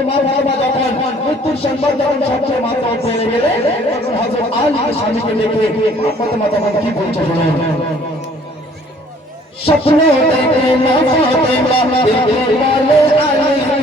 তোমার বাবা যখন মৃত্যুর সংবাদ যখন সবচেয়ে মাত্রা পড়ে গেলে, তখন হজরত আলী স্বামীকে ডেকে আপনাদের তখন কি বলছে স্বপ্ন দেখে না দেখে বলে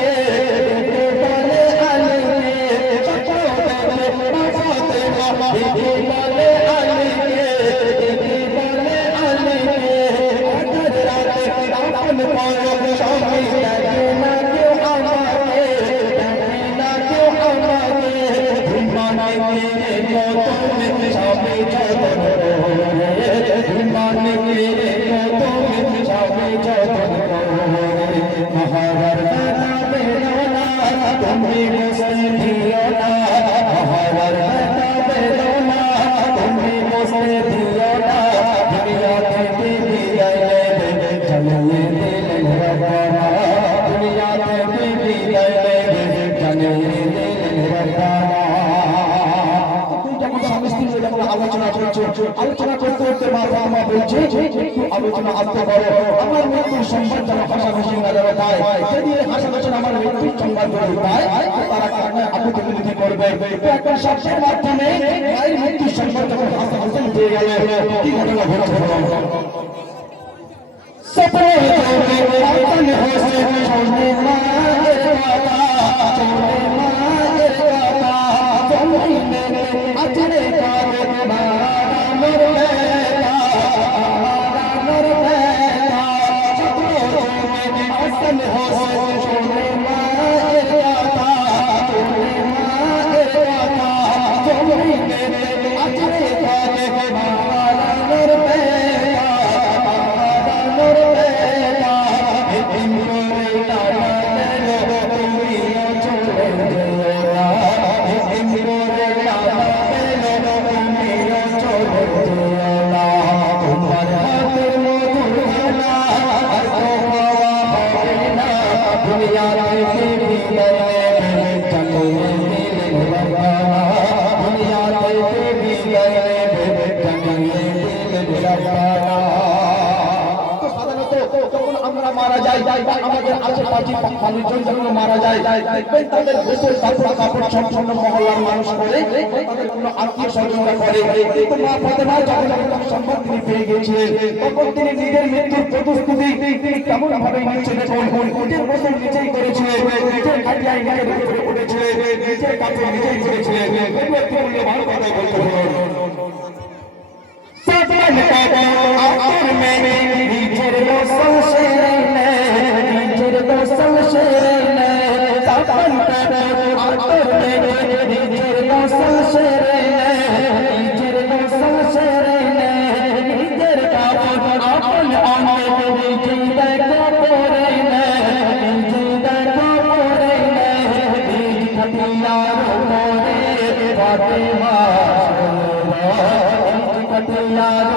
আলোচনা করছ আলোচনা করতে করতে মা বাবা বলছে একটু আলোচনা আসতে পারো আমার মৃত্যুর সংবাদ যেন হাসাহাসি না যেন পায় যদি হাসাহাসি আমার মৃত্যুর পায় তারা কারণে আপত্তি বিরোধী করবে একটা শব্দের মাধ্যমে মৃত্যুর সংবাদ যখন হাসাহাসি পেয়ে গেল কি ঘটনা ঘটছে सपने মারা যায় আমাদের আশেপাশে মানুষজন যেগুলো মারা যায়, দেখবেন তাদের দেশের কাপড় কাপড় সম্পূর্ণ মহল্লার মানুষ করে তাদের কোনো আত্মীয় স্বজনরা করে কিন্তু মা ফাতেমা যখন সম্পদ তিনি পেয়ে গিয়েছিলেন তখন তিনি নিজের মৃত্যুর প্রতিশ্রুতি তিনি কেমন ভাবে নিচ্ছে দেখুন, নিজের বছর নিজেই করেছিলেন নিজের খাটিয়ায় নিজের উপরে উঠেছিলেন নিজের কাছে নিজেই করেছিলেন এগুলো কি মূল্যবান কথাই বলতে হলো সচেতন হতে হবে আপনার মেয়ে, নিজের রসল Yeah.